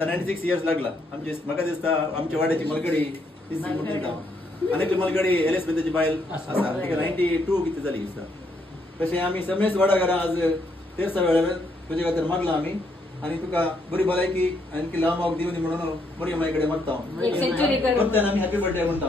96 years लागला आमचे म्हाका दिसता आमच्या वाड्याची मलगडी अनेक मलगडी एलएस बेंदाची बायल आसा 92 किती जाली दिसता तशें आमी समेस्त वाडाघरां आज 13 वेळार तुजे खातीर मागला आमी आणि तुका बरी भलायकी आणखी लांब दिवनी म्हणून बरी माये कडेन मागता आमी हॅपी बर्थडे म्हणटा